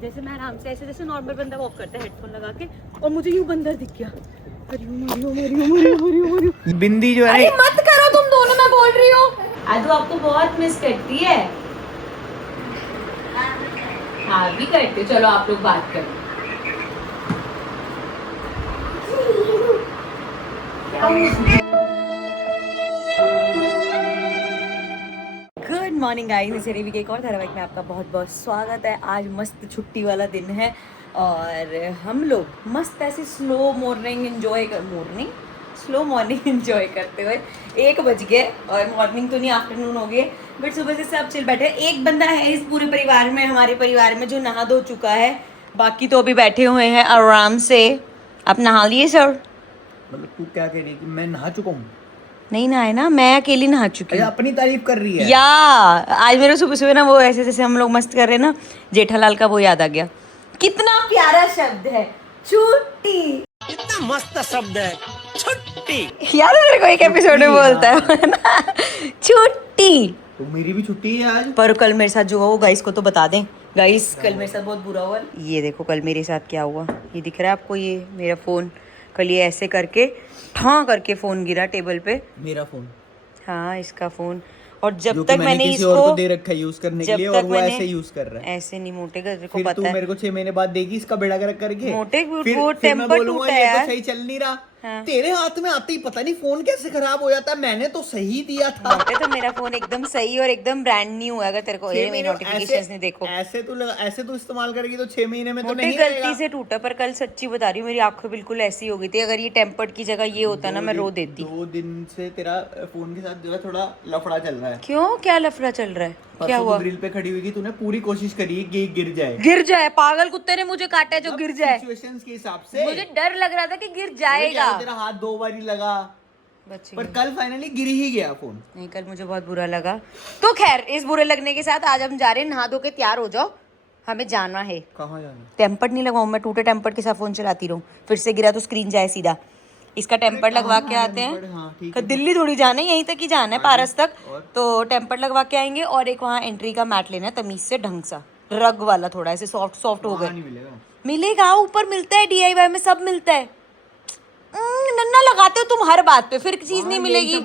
जैसे मैं आराम से ऐसे जैसे नॉर्मल बंदा वॉक करता है हेडफोन लगा के, और मुझे यूं बंदर दिख गया। बिंदी जो है, अरे मत करो तुम दोनों, मैं बोल रही हूँ। आदू आपको बहुत मिस करती है। हाँ भी करते, चलो आप लोग बात करो। गुड मॉर्निंग गाइस, इस रीवी के एक और धारावाहिक में आपका बहुत बहुत स्वागत है। आज मस्त छुट्टी वाला दिन है और हम लोग मस्त ऐसे स्लो मॉर्निंग एंजॉय करते हुए 1 बज गए, और मॉर्निंग तो नहीं आफ्टरनून हो गए, बट सुबह से सब चिल बैठे। एक बंदा है इस पूरे परिवार में, हमारे परिवार में, जो नहा धो चुका है, बाकी तो अभी बैठे हुए हैं आराम से। आप नहा लिए सर? मतलब तू क्या कह रही है कि मैं नहा चुका हूँ? नहीं नहाए ना, मैं अकेली नहा चुकी हूँ। अपनी तारीफ कर रही है या आज मेरे सुबह सुबह ना वो ऐसे जैसे हम लोग मस्त कर रहे हैं ना, जेठालाल का वो याद आ गया। कितना प्यारा शब्द है छुट्टी, इतना मस्त शब्द है छुट्टी। याद है मेरे को एक एपिसोड में बोलता है ना छुट्टी। तो मेरी भी छुट्टी है आज। पर कल मेरे साथ जो हुआ वो गाइस को तो बता दें। गाइस कल मेरे साथ बहुत बुरा हुआ। ये देखो कल मेरे साथ क्या हुआ, ये दिख रहा है आपको, ये मेरा फोन कल ये ऐसे करके ठां करके फोन गिरा टेबल पे। मेरा फोन? हाँ इसका फोन। और जब तक मैंने मैंने किसी इसको और को दे रखा है यूज करने के लिए, और वो ऐसे यूज कर रहा है। ऐसे नहीं मोटे को फिर पता तू है। मेरे को 6 महीने बाद देगी इसका बेड़ा गर्क करके। मोटे फिर वो फिर मैं टेम्पर बोलूंगा टूटा है ये यार। तो सही चल नहीं रहा। हाँ। तेरे हाथ में आते ही पता नहीं फोन कैसे खराब हो जाता है, मैंने तो सही दिया था। मोटे तो मेरा फोन एकदम सही और एकदम ब्रांड न्यू है। अगर तेरे को ये नोटिफिकेशंस नहीं देखो, ऐसे तू इस्तेमाल करेगी तो 6 महीने में तो मोटे नहीं गलती रहेगा। से टूटा। पर कल सच्ची बता रही हूँ, मेरी आंखें बिल्कुल ऐसी हो गई थी। अगर ये टेम्पर्ड की जगह ये होता ना, मैं रो देती। 2 दिन से तेरा फोन के साथ जो है थोड़ा लफड़ा चल रहा है। क्यों, क्या लफड़ा चल रहा है? क्या हुआ? ग्रिल पे खड़ी हुई थी, तूने पूरी कोशिश करी कि गिर जाए। गिर जाए? पागल कुत्ते ने मुझे काटा है जो गिर जाए। सिचुएशंस के हिसाब से मुझे डर लग रहा था कि गिर जाएगा। तेरा हाथ 2 बार ही लगा, पर कल फाइनली गिर ही गया फोन। नहीं, कल मुझे बहुत बुरा लगा। तो खैर, इस बुरे लगने के साथ आज हम जा रहे हैं, नहा धो के तैयार हो जाओ, हमें जाना है। कहाँ जाना? टेम्पर्ड नहीं लगाऊं मैं, टूटे टेम्पर्ड के साथ फोन चलाती रहूं, फिर से गिरा तो स्क्रीन जाए सीधा। इसका टेम्पर्ड लगवा के आते हैं। हाँ, दिल्ली थोड़ी जाना है, यहीं तक ही जाना है, पारस तक। तो टेम्पर्ड लगवा के आएंगे, और एक वहाँ एंट्री का मैट लेना है तमीज से, ढंग सा रग वाला, थोड़ा ऐसे सॉफ्ट सॉफ्ट हो गए। मिलेगा, ऊपर मिलता है, DIY में सब मिलता है। नन्ना लगाते हो तुम हर बात पे, फिर चीज नहीं मिलेगी।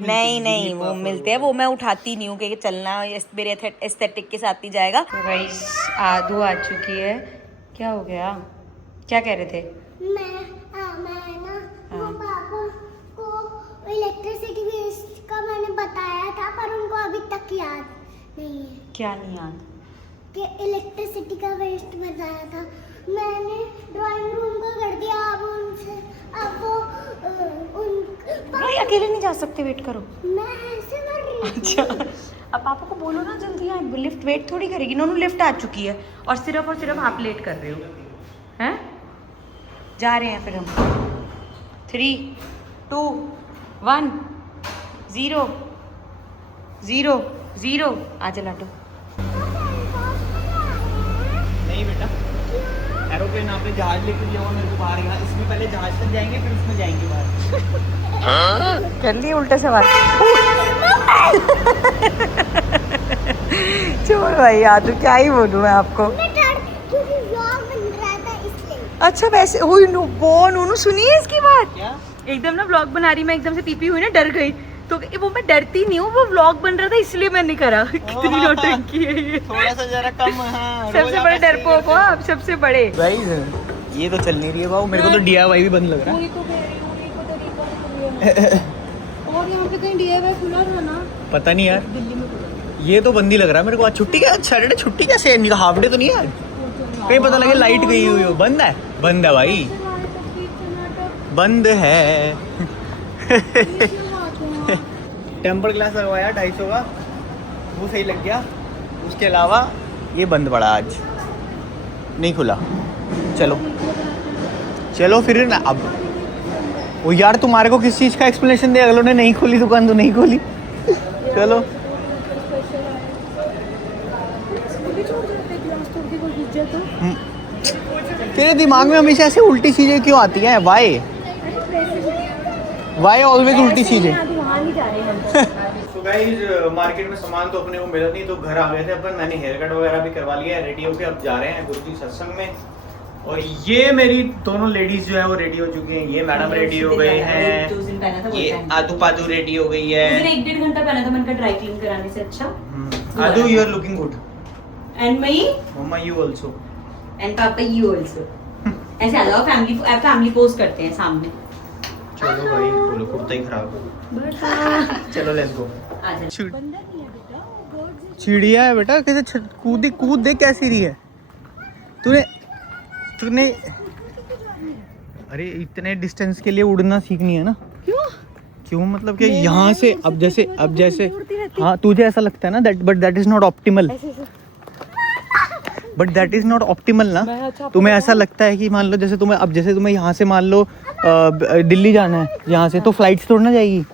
नहीं नहीं, वो मिलते हैं, वो मैं उठाती नहीं हूँ कि चलना मेरे एस्थेटिक के साथ नहीं जाएगा। तो गाइस आदू आ चुकी है। क्या हो गया, क्या कह रहे थे? मैं ना वो पापा को इलेक्ट्रिसिटी वेस्ट का मैंने बताया था, पर उनको अभी तक याद नहीं है। क्या नहीं याद? कि इलेक्ट्रिसिटी का वेस्ट बताया था मैंने, ड्राइंग रूम का कर दिया। अब वो भाई अकेले नहीं जा सकते, वेट करो। मैं ऐसे कर रही हूँ। अच्छा, अब पापा को बोलो ना जल्दी आए, लिफ्ट वेट थोड़ी करेगी। इन्होंने लिफ्ट आ चुकी है और सिर्फ आप लेट कर रहे हो हैं। जा रहे हैं फिर हम। 3 2 1 0 0 0। आ जा लाटो। नहीं बेटा, एरोप्लेन आप जहाज लेके जाओ मेरे को बाहर। यहाँ इसमें पहले जहाज तक जाएंगे, फिर उसमें जाएंगे बाहर। कर लिए उल्टा सवाल। छोड़ भाई यार, क्या ही बोलूं मैं आपको। क्योंकि व्लॉग बन रहा था इसलिए। अच्छा वैसे हुई नूनू सुनिए इसकी बात। क्या? एकदम ना व्लॉग बना रही, मैं एकदम से पीपी हुई ना, डर गई। तो वो मैं डरती नहीं हूँ, वो व्लॉग बन रहा था इसलिए मैं नहीं करा। कितनी नौटंकी है ये। थोड़ा सा जरा कम। हाँ, सबसे बड़े डरपोक हो आप, सबसे बड़े। ये तो चल नहीं रही है बाबू, मेरे को तो DIY भी बंद लग रहा है। और यहाँ पे कहीं DIY खुला था ना, पता नहीं यार, दिल्ली में खुला। ये तो बंद ही लग रहा है मेरे को। आज छुट्टी क्या, सैटरडे छुट्टी कैसे है? हाफ डे तो नहीं है आज? कहीं पता लगे लाइट गई हुई हो। बंद है? बंद है भाई, बंद है। टेम्पर ग्लास लगवाया 250 का, वो सही लग गया। उसके अलावा ये बंद पड़ा, आज नहीं खुला। चलो फिर ना। अब वो यार तुम्हारे को किस चीज़ का एक्सप्लेनेशन दे, अगलों ने नहीं खोली दुकान तो नहीं खोली। चलो तेरे दिमाग में हमेशा ऐसे उल्टी चीजें क्यों आती हैं? वाई ऑलवेज उल्टी चीजें। गाइस मार्केट में सामान तो अपने को मिला नहीं, तो घर आ गए थे अपन। मैंने हेयर कट वगैरह भी करवा लिया है, रेडी होके अब जा रहे हैं गुरुजी सत्संग में। और ये मेरी दोनों लेडीज जो है वो रेडी हो चुकी हैं। ये मैडम रेडी हो गई हैं, ये आदू पादू रेडी हो गई है। 1-1.5 घंटा पहना था मैंने ड्राई क्लीन कराने से अच्छा। आदू you are looking good and my mamma you also and papa you also. ऐसे आ जाओ, फैमिली पोज करते हैं सामने। चलो भाई बोलो कुर्ता ही खराब हो। चलो लेट्स गो। चिड़िया है बेटा, कैसे कूद दे कैसी रही है तूने अरे इतने डिस्टेंस के लिए उड़ना सीखनी है ना। क्यों मतलब कि यहाँ से अब जैसे हाँ तुझे ऐसा लगता है ना but that is not optimal. But that is not optimal ना। तुम्हें ऐसा लगता है कि मान लो जैसे तुम्हें यहाँ से मान लो दिल्ली जाना है यहाँ से, तो फ्लाइट्स थोड़ी ना जाएगी,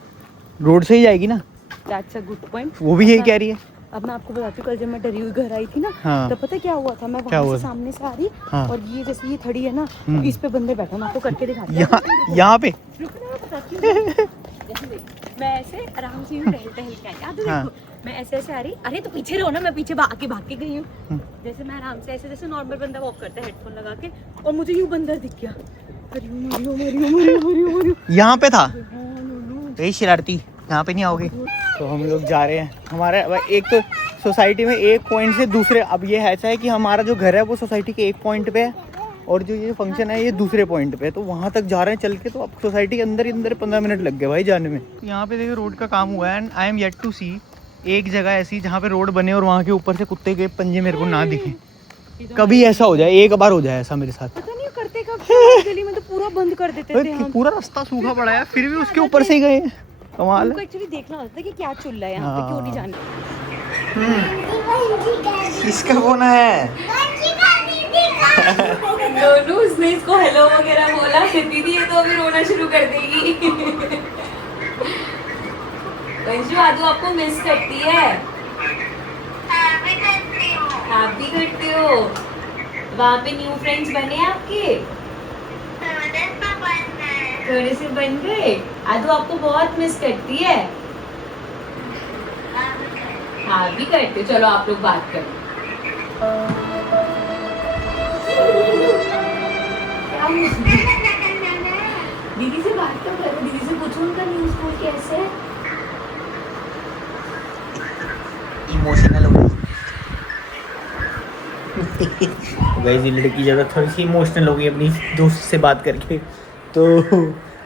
रोड से ही जाएगी ना। That's a good point. वो भी यही कह रही है। अब मैं आपको बताती हूँ, कल जब मैं डरी हुई घर आई थी ना, हाँ। तो पता क्या हुआ था, मैं वहाँ से सामने से आ रही, हाँ। और ये जैसे ये थड़ी है ना, तो इस पे बंदे बैठा, मैं आपको करके दिखाती हूँ। यहाँ पे मैं ऐसे आराम से यूं टहल के आई, याद है देखो, मैं ऐसे आ रही, अरे तो पीछे रहो ना, मैं पीछे भाग के गई हूँ। जैसे मैं आराम से ऐसे जैसे नॉर्मल बंदा वॉक करता है हेडफोन लगा के, और मुझे यूं बंदर दिख गया। यहाँ पे था यही शरारती, यहाँ पे नहीं आओगे। तो हम लोग जा रहे हैं, हमारा एक तो सोसाइटी में एक पॉइंट से दूसरे, अब ये ऐसा है कि हमारा जो घर है वो सोसाइटी के एक पॉइंट पे है, और जो ये फंक्शन है ये दूसरे पॉइंट पे है, तो वहाँ तक जा रहे हैं चल के। तो अब सोसाइटी के अंदर ही अंदर 15 मिनट लग गए भाई जाने में। यहाँ पे देखिए रोड का काम हुआ है, and I am yet to see एक जगह ऐसी जहाँ पे रोड बने और वहाँ के ऊपर से कुत्ते के पंजे मेरे को ना दिखे। कभी ऐसा हो जाए, एक बार हो जाए ऐसा मेरे साथ। पता नहीं करते कब, गली में तो पूरा बंद कर देते थे हम। पूरा रास्ता सूखा पड़ा है, फिर भी उसके ऊपर से ही गए। कमाल है। एक्चुअली देखना होता है कि क्या चल रहा है यहाँ पे, क्यों नहीं जाने। किसका फोन है? दोनों उसने इसको हेलो वगैरह बोला, दीदी ये तो अभी रोना शुरू कर देगी। वंशु आदू आपको मिस करती है। आप भी करते हो। वहाँ पे न्यू फ्रेंड्स बने आपके? थोड़े से बन गए। आदू आपको बहुत मिस करती है। हाँ भी करते हो। चलो आप लोग बात करो। दीदी से बात तो करो, दीदी से पूछो उनका न्यू स्कूल कैसे है। इमोशनल हो गई लड़की, ज़्यादा थोड़ी सी इमोशनल हो गई अपनी दोस्त से बात करके। तो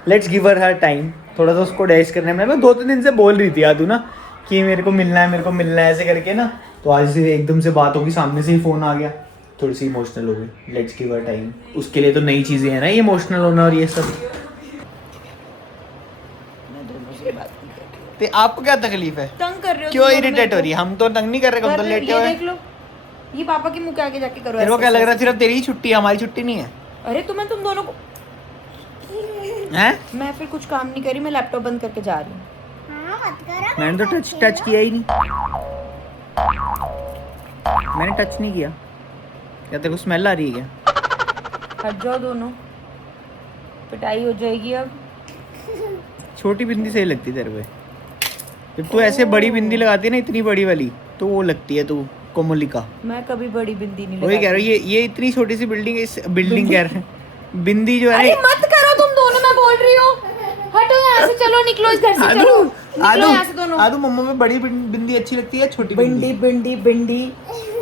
लेट्स गिव हर टाइम, थोड़ा सा उसको डैश करने में। मैं 2-3 दिन से बोल रही थी यादू ना कि मेरे को मिलना है ऐसे करके ना, तो आज से एकदम से बात होगी, सामने से ही फ़ोन आ गया, थोड़ी सी इमोशनल हो गई। Let's give her time. उसके लिए तो नई चीज़ें हैं ना ये इमोशनल होना और ये सब। तो आपको क्या तकलीफ है? तंग कर रहे हो? क्यों इरिटेट हो रही है? हम तो तंग नहीं कर रहे, हम तो लेटे हुए। देख लो, ये पापा के मुंह के आगे जाके करो। तेरे को क्या लग रहा है सिर्फ तेरी ही छुट्टी है, हमारी छुट्टी नहीं है? अरे तो मैं तुम दोनों को हैं? मैं फिर कुछ काम नहीं करी, मैं लैपटॉप बंद करके जा रही हूँ। मैंने तो टच किया ही नहीं, मैंने टच नहीं किया। क्या तेरे को स्मेल आ रही है क्या? हट जाओ दोनों, पिटाई हो जाएगी अब। छोटी बिंदी सही लगती है तेरे पे। जब तू ऐसे बड़ी बिंदी लगाती है ना, इतनी बड़ी वाली, तो वो लगती है तू कोमलिका। मैं कभी बड़ी बिंदी नहीं वही लगाती। कह रहा हूँ, ये इतनी छोटी सी बिल्डिंग कह रहे हैं, बिंदी जो है अरे मत करो तुम दोनों, मैं बोल रही हूँ। हटो यहाँ से, चलो निकलो इस घर से, चलो निकलो यहाँ से दोनों। आदू मम्मा में बड़ी बिंदी अच्छी लगती है छोटी बिंदी? बिंदी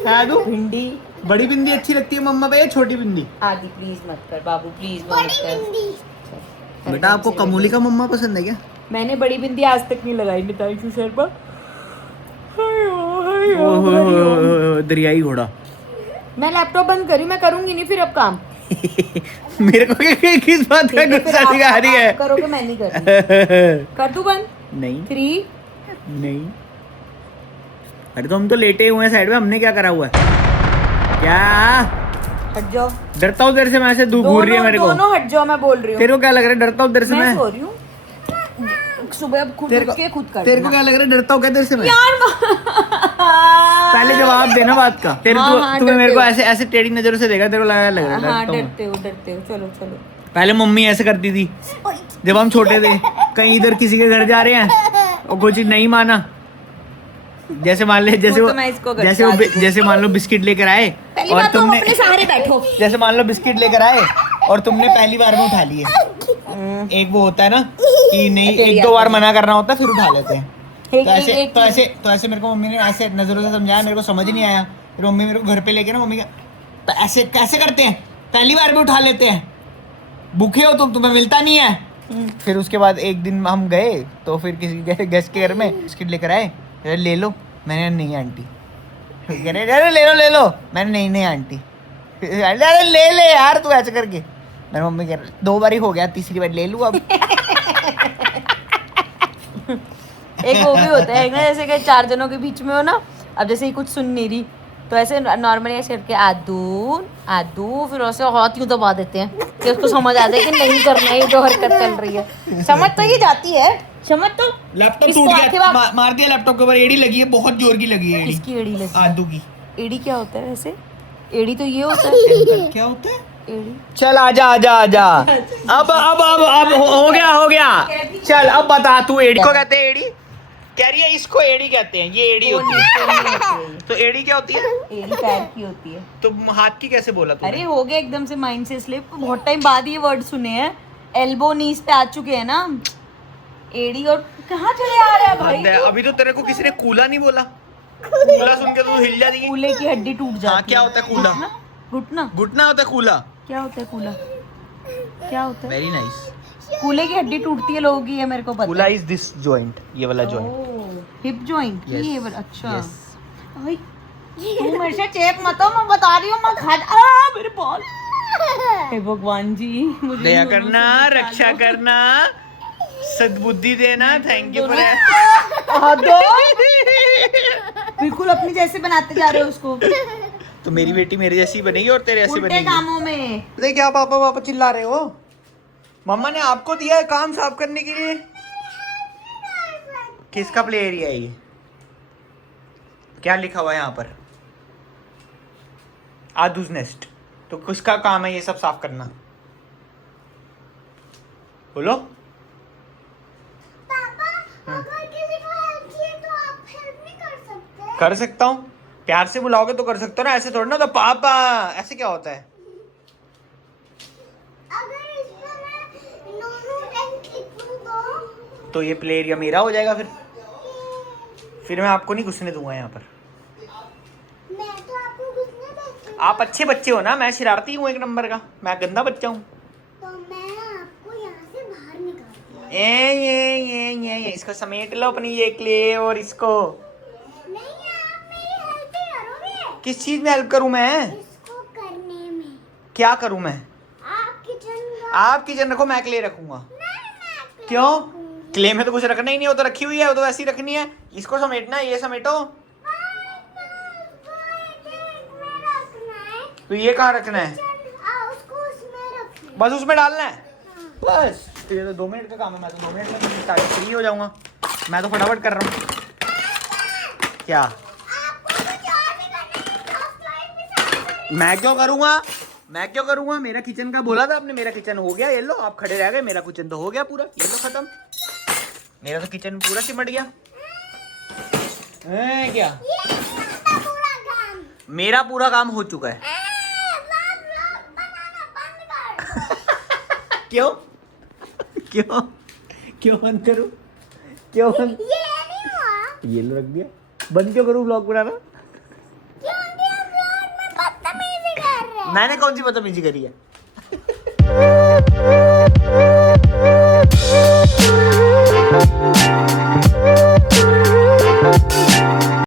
आदू भिंडी। बड़ी बिंदी अच्छी लगती है मम्मा पे या छोटी बिंदी? आदि प्लीज मत कर बाबू, प्लीज मत कर। बेटा आपको कमोलिका मम्मा पसंद है क्या? मैंने बड़ी बिंदी आज तक नहीं लगाई नितांशु शर्मा। दरियाई घोड़ा। मैं लैपटॉप बंद करी, मैं करूंगी नहीं फिर अब काम। मेरे को किस बात का गुस्सा दिखा रही है? करोगे, मैं नहीं कर रही। कर दूं बंद? नहीं 3 नहीं। अरे तो हम तो लेटे हुए हैं साइड में, हमने क्या करा हुआ है? क्या हट जाओ। डरता हूँ तेरे से, मैं ऐसे घूर रही है मेरे को। दोनों हट जाओ, मैं बोल रही हूँ। तेरे को क्या लग रहा है डरता हूँ तेरे से? मैं सो रही हूँ, सुबह अब खुद उठ के खुद कर। तेरे को क्या लग रहा है डरता हूँ क्या तेरे से मैं? यार पहले जवाब देना बात का। तुम्हें मेरे को ऐसे टेढ़ी नजरों से देखा, तेरे को लग रहा है हाँ डरते हो। चलो पहले मम्मी ऐसे करती थी जब हम छोटे थे, कहीं इधर किसी के घर जा रहे हैं और कोई चीज नहीं माना जैसे मान ले जैसे वो वो तो मैं इसको जैसे वो जैसे मान लो बिस्किट लेकर आए पहली और बात तो तुमने अपने सहारे बैठो। जैसे मान लो बिस्किट लेकर आए और तुमने पहली बार में उठा लिए। एक वो होता है ना कि नहीं, एक दो बार मना करना होता है फिर उठा लेते हैं। तो ऐसे मेरे को मम्मी ने ऐसे नजरों से समझाया, मेरे को समझ नहीं आया। फिर मम्मी मेरे को घर पे लेके ना मम्मी का तो ऐसे कैसे करते हैं, पहली बार में उठा लेते हैं, भूखे हो तुम, तुम्हें मिलता नहीं है। फिर उसके बाद एक दिन हम गए तो फिर किसी गेस्ट के घर में बिस्किट लेकर आए, अरे ले लो, मैंने नहीं आंटी, कह रहे अरे ले लो, मैंने नहीं आंटी, अरे ले यार तू ऐसे करके। मेरी मम्मी कह रही 2 बार ही हो गया, तीसरी बार ले लूँ अब। एक वो भी होता है ना, जैसे कि 4 जनों के बीच में हो ना, अब जैसे ही कुछ सुन नहीं रही तो ऐसे नॉर्मली ऐसे करके आदू फिर ऐसे हाथ यूं दबा देते हैं कि उसको समझ आ जाए कि नहीं करना है, ये जो हरकत चल रही है। समझ तो ये जाती है, समझ तो। लैपटॉप इसको टूट आके गया, बाप- मार दिया लैपटॉप के ऊपर, एड़ी लगी है, बहुत जोर की लगी है एड़ी। किसकी एड़ी लगी? आदू की। एड़ी क्या होता है वैसे? एड़ी तो ये होता है। क्या होता है? एड़ी चल आजा। अब हो गया। चल अब बता, तू एड़ी को कहते हैं एड़ी? कह रही है इसको एड़ी कहते हैं, ये एड़ी होती है। तो एड़ी क्या होती है? एड़ी पैर की होती है। तो हाथ की कैसे बोला तूने? अरे हो गया एकदम से माइंड से स्लिप, बहुत टाइम बाद ये वर्ड सुने हैं। एल्बो नीज पे आ चुके हैं ना, एड़ी और कहाँ चले आ रहा है भाई? बंद है। अभी तो तेरे को किसी ने कूला नहीं बोला? कूला सुन के तो हिल जाती। कूले की हड्डी टूट जाती है। हाँ, क्या होता है कूला? घुटना। घुटना होता है कूला। क्या होता है कूला? क्या होता है? Very nice. कूले की हड्डी टूटती है लोगों की, ये मेरे को पता कूला है। इज दिस जॉइंट, ये वाला जॉइंट। Hip joint Yes. ये वाला, अच्छा। Yes. भाई तू मेरे से चेप मत हो, मैं बता रही हूँ, मैं खा मेरे बाल। हे भगवान जी, मुझे दया इन दोनों करना, से बचा रक्षा लो। करना, सद्बुद्धि देना। थैंक यू फॉर बिल्कुल अपनी जैसे बनाते जा रहे हो उसको, तो मेरी बेटी मेरे जैसी बनेगी और तेरे जैसी उल्टे बनेगी। कामों में। अरे क्या पापा चिल्ला रहे हो? मम्मा ने आपको दिया है काम साफ करने के लिए। किसका प्ले एरिया है ये? क्या लिखा हुआ है यहाँ पर? आदूज नेस्ट। तो किसका काम है ये सब साफ करना? बोलो। पापा, अगर किसी को हेल्प चाहिए तो आप हेल्प नहीं कर सकते? कर सकता हूँ, प्यार से बुलाओगे तो कर सकता हूँ ना, ऐसे थोड़ा ना। तो पापा ऐसे क्या होता है? अगर इसमें मैं नोनू टैंक लिख दूँ तो ये प्ले एरिया मेरा हो जाएगा। फिर मैं आपको नहीं घुसने दूंगा यहाँ पर। मैं तो आपको घुसने देती आप अच्छे बच्चे हो ना, मैं शरारती हूँ 1 नंबर का, मैं गंदा बच्चा हूँ। तो मैं आपको यहाँ से बाहर निकालती ये इसको समेट लो अपनी ये क्ले और इसको। नहीं, आप मेरी हेल्प ही करोगे किस चीज में हेल्प करूँ मैं? इसको करने में। क्या करूँ मैं? आप किचन आप किचन रखो, मैं क्ले रखूंगा। क्यों? क्ले में तो कुछ रखना ही नहीं, वो तो रखी हुई है, वो तो वैसी रखनी है। इसको समेटना है, ये समेटो। तो ये कहाँ रखना है? उसको उसमें रखना। बस उसमें डालना है। बस तो ये तो 2 मिनट का काम है, मैं तो 2 मिनट में फ्री हो जाऊंगा। मैं तो फटाफट कर रहा हूँ। क्या? आपको कुछ और भी करना है, फ्लैशलाइट भी साफ करनी मैं क्यों करूंगा? मेरा किचन का बोला था आपने, मेरा किचन हो गया। ये लो, आप खड़े रह गए, मेरा किचन तो हो गया पूरा। ये लो खत्म, मेरा तो किचन पूरा सिमट गया। क्या? है। ये नहीं होता पूरा काम। मेरा पूरा काम हो चुका है। व्लॉग बनाना बंद कर। क्यों बंद करूं? क्यों बंद? ये नहीं हुआ ये लो रख दिया। बंद क्यों करूं ब्लॉग बनाना? क्योंकि आप व्लॉग में बदतमीजी कर रहे हैं। मैंने कौन सी बदतमीजी करी है?